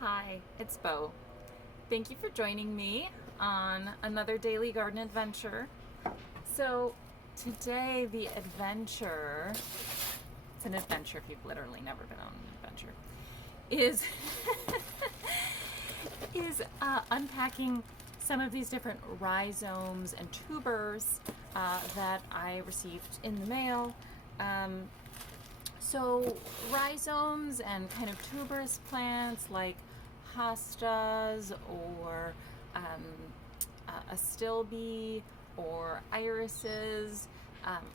Hi, it's Bo. Thank you for joining me on another daily garden adventure. So, today the adventure, it's an adventure if you've literally never been on an adventure, is unpacking some of these different rhizomes and tubers that I received in the mail. So rhizomes and kind of tuberous plants like hostas or astilbe or irises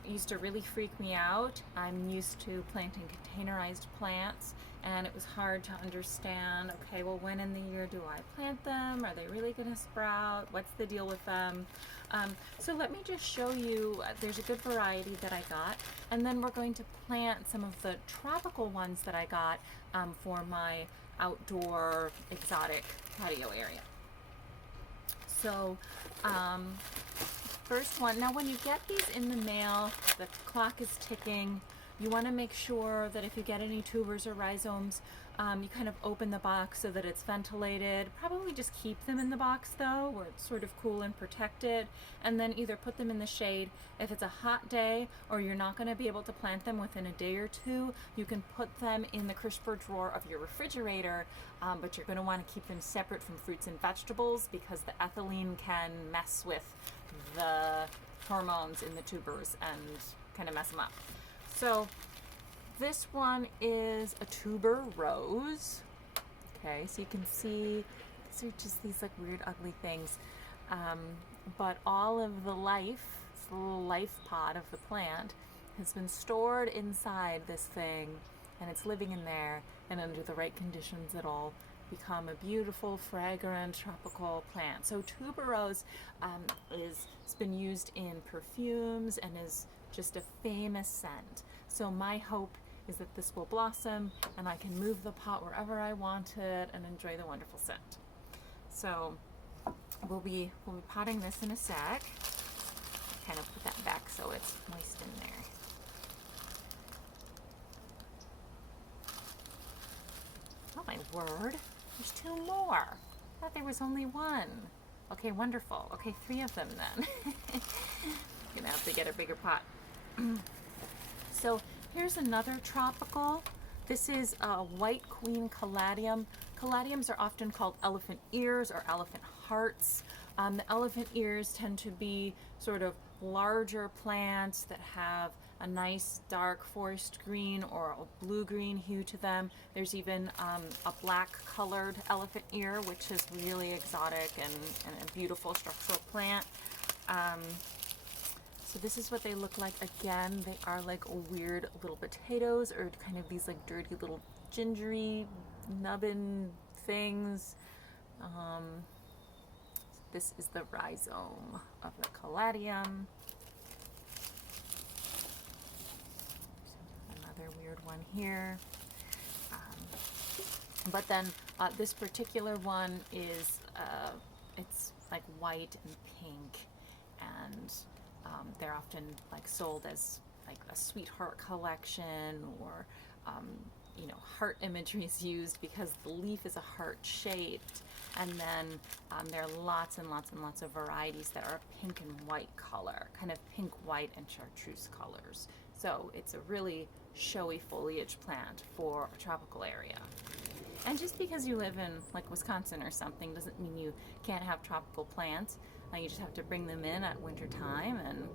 used to really freak me out. I'm used to planting containerized plants, and it was hard to understand, okay, well, when in the year do I plant them? Are they really going to sprout? What's the deal with them? So let me just show you, there's a good variety that I got, and then we're going to plant some of the tropical ones that I got for my outdoor exotic patio area. So first one, now when you get these in the mail, the clock is ticking. You want to make sure that if you get any tubers or rhizomes, you kind of open the box so that it's ventilated. Probably just keep them in the box though, where it's sort of cool and protected, and then either put them in the shade. If it's a hot day or you're not going to be able to plant them within a day or two, you can put them in the crisper drawer of your refrigerator, but you're going to want to keep them separate from fruits and vegetables because the ethylene can mess with the hormones in the tubers and kind of mess them up. So this one is a tuberose. Okay, so you can see these are just these like weird ugly things, but all of the life, this little life pod of the plant, has been stored inside this thing, and it's living in there, and under the right conditions it'll become a beautiful, fragrant, tropical plant. So tuberose has been used in perfumes and is just a famous scent. So my hope is that this will blossom and I can move the pot wherever I want it and enjoy the wonderful scent. So we'll be potting this in a sec. Kind of put that back so it's moist in there. Oh my word, there's two more. I thought there was only one. Okay, wonderful. Okay, 3 of them then. Gonna have to get a bigger pot. So here's another tropical. This is a white queen caladium. Caladiums are often called elephant ears or elephant hearts. The elephant ears tend to be sort of larger plants that have a nice dark forest green or a blue-green hue to them. There's even a black colored elephant ear, which is really exotic and a beautiful structural plant. So this is what they look like. Again, they are like weird little potatoes or kind of these like dirty little gingery nubbin things. This is the rhizome of the Caladium. Another weird one here. But then this particular one is, it's like white and pink, and they're often like sold as like a sweetheart collection, or you know, heart imagery is used because the leaf is a heart shaped, and then there are lots and lots and lots of varieties that are pink and white color, kind of pink, white, and chartreuse colors. So it's a really showy foliage plant for a tropical area. And just because you live in like Wisconsin or something doesn't mean you can't have tropical plants. You just have to bring them in at winter time, and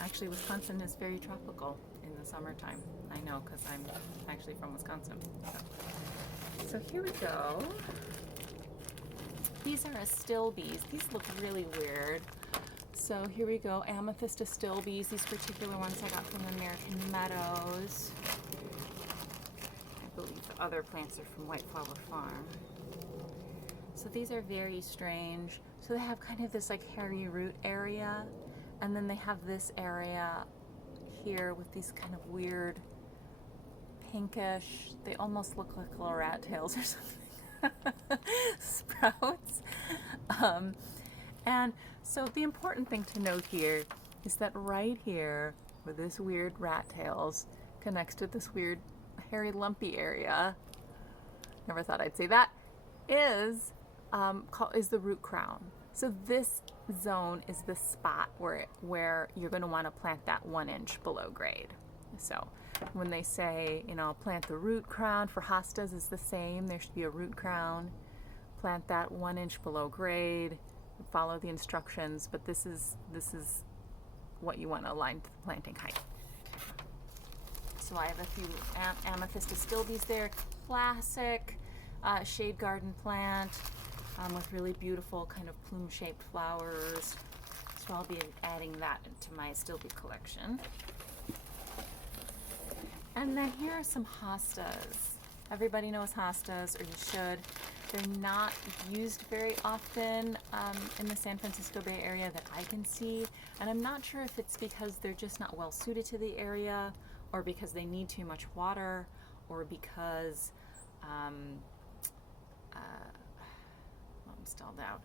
actually Wisconsin is very tropical in the summertime. I know because I'm actually from Wisconsin. So here we go. These are astilbes. These look really weird. So here we go, amethyst astilbes. These particular ones I got from American Meadows. I believe the other plants are from White Flower Farm. So these are very strange. So they have kind of this like hairy root area, and then they have this area here with these kind of weird pinkish, they almost look like little rat tails or something, sprouts. And so the important thing to note here is that right here, where this weird rat tails connects to this weird hairy lumpy area, never thought I'd say that, is the root crown. So this zone is the spot where you're going to want to plant that 1 inch below grade. So when they say, you know, plant the root crown, for hostas is the same. There should be a root crown. Plant that 1 inch below grade. Follow the instructions, but this is what you want to align to the planting height. So I have a few amethyst astilbes there, classic shade garden plant with really beautiful kind of plume-shaped flowers. So I'll be adding that into my astilbe collection. And then here are some hostas. Everybody knows hostas, or you should. They're not used very often in the San Francisco Bay Area that I can see, and I'm not sure if it's because they're just not well suited to the area, or because they need too much water, or because I'm stalled out,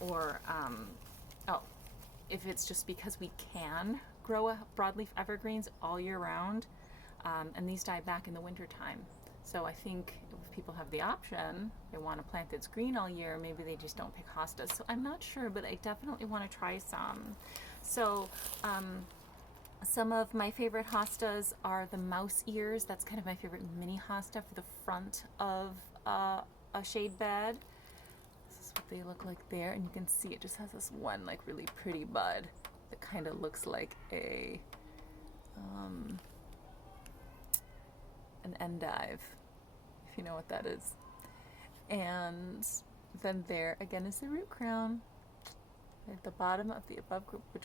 or if it's just because we can grow broadleaf evergreens all year round, and these die back in the winter time. So I think if people have the option, they want a plant that's green all year, maybe they just don't pick hostas. So I'm not sure, but I definitely want to try some. So some of my favorite hostas are the mouse ears. That's kind of my favorite mini hosta for the front of a shade bed. This is what they look like there, and you can see it just has this one like really pretty bud that kind of looks like an endive, if you know what that is. And then there again is the root crown at the bottom of the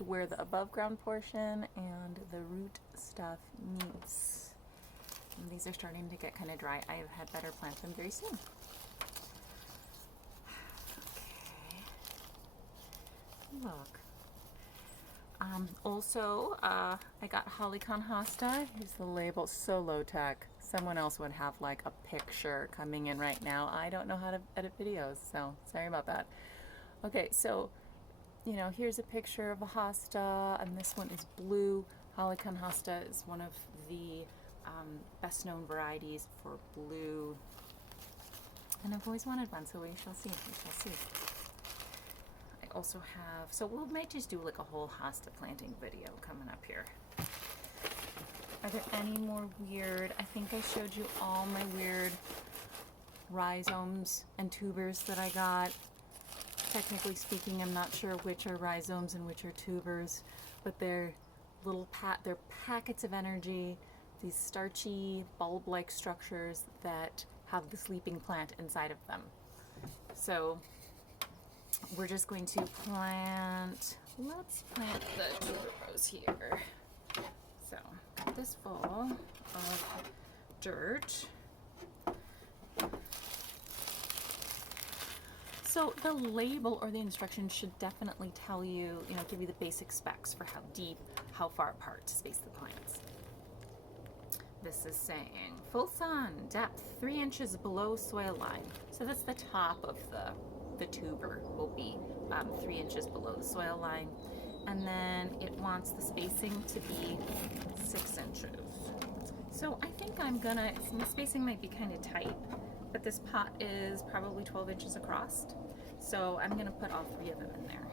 where the above ground portion and the root stuff meets. And these are starting to get kind of dry. I had better plant them very soon. Okay. Look. Also, I got Hollycon hosta. Here's the label. So low tech. Someone else would have like a picture coming in right now. I don't know how to edit videos, so sorry about that. Okay, so, you know, here's a picture of a hosta, and this one is blue. Hollycon hosta is one of the best known varieties for blue. And I've always wanted one, so we shall see. We shall see. I also have, so we might just do like a whole hosta planting video coming up here. Are there any more weird? I think I showed you all my weird rhizomes and tubers that I got. Technically speaking, I'm not sure which are rhizomes and which are tubers, but they're little they're packets of energy, these starchy bulb-like structures that have the sleeping plant inside of them. So we're just going to plant, let's plant the tuberose here. So this full of dirt. So the label or the instructions should definitely tell you, give you the basic specs for how deep, how far apart to space the plants. This is saying full sun, depth 3 inches below soil line. So that's the top of the tuber will be 3 inches below the soil line. And then it wants the spacing to be 6 inches. So I think the spacing might be kind of tight, but this pot is probably 12 inches across. So I'm gonna put all 3 of them in there.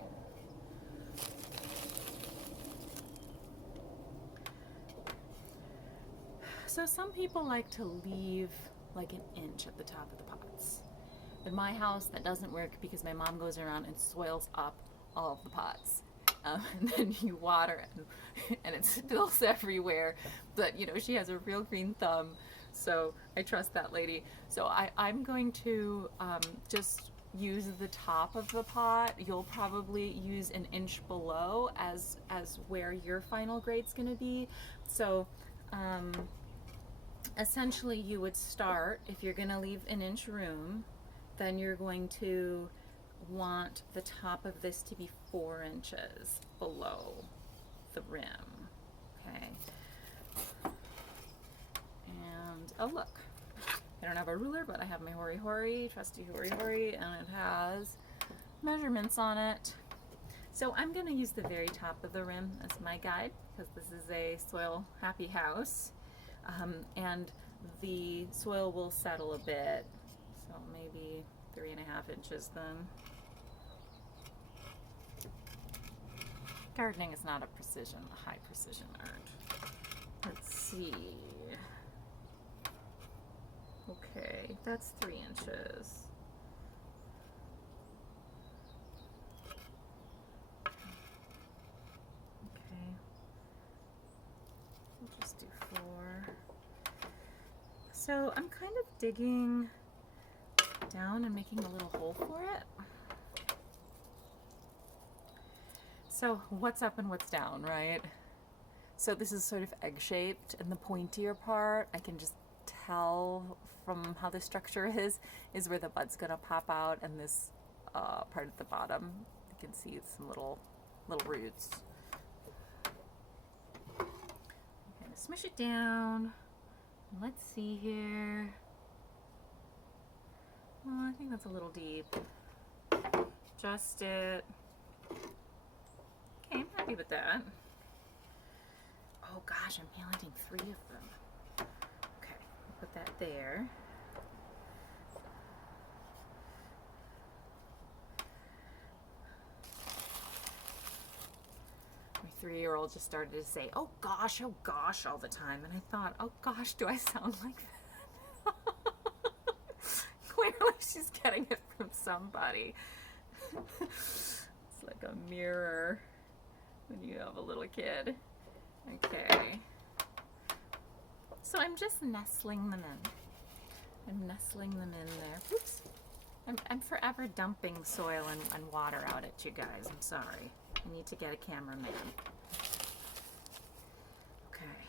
So some people like to leave like an inch at the top of the pots. In my house, that doesn't work because my mom goes around and soils up all of the pots. And then you water it and it spills everywhere. But she has a real green thumb, so I trust that lady. So I'm going to just use the top of the pot. You'll probably use an inch below as where your final grade's going to be. So essentially you would start, if you're going to leave an inch room, then you're going to want the top of this to be 4 inches below the rim. Okay. And oh look, I don't have a ruler, but I have my trusty Hori, and it has measurements on it. So I'm going to use the very top of the rim as my guide because this is a soil happy house, and the soil will settle a bit. So Well, maybe 3.5 inches then. Gardening is not a high precision art. Let's see. Okay, that's 3 inches. Okay, we'll just do 4. So I'm kind of digging down and making a little hole for it. So what's up and what's down, right? So this is sort of egg-shaped, and the pointier part, I can just tell from how the structure is where the bud's gonna pop out, and this part at the bottom, you can see some little roots. I'm gonna smush it down. Let's see here. Oh, I think that's a little deep. Adjust it. Okay, I'm happy with that. Oh gosh, I'm planting 3 of them. Okay, I'll put that there. My 3-year-old just started to say, oh gosh, all the time. And I thought, oh gosh, do I sound like that? Clearly she's getting it from somebody. It's like a mirror when you have a little kid. Okay. So I'm just nestling them in. I'm nestling them in there. Oops. I'm forever dumping soil and water out at you guys. I'm sorry. I need to get a cameraman. Okay.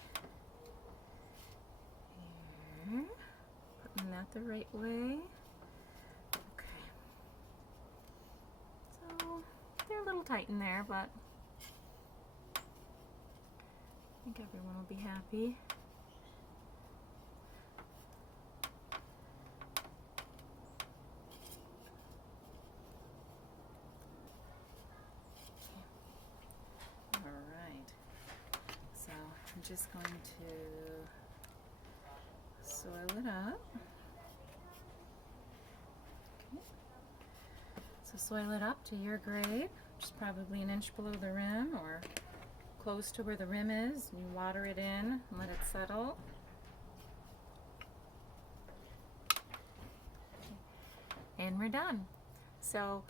Here. Putting that the right way. Okay. So they're a little tight in there, but I think everyone will be happy. I'm just going to soil it up. Okay. So soil it up to your grade, which is probably 1 inch below the rim or close to where the rim is. You water it in and let it settle. And we're done. So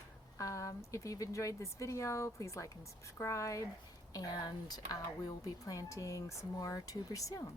if you've enjoyed this video, please like and subscribe. And we will be planting some more tubers soon.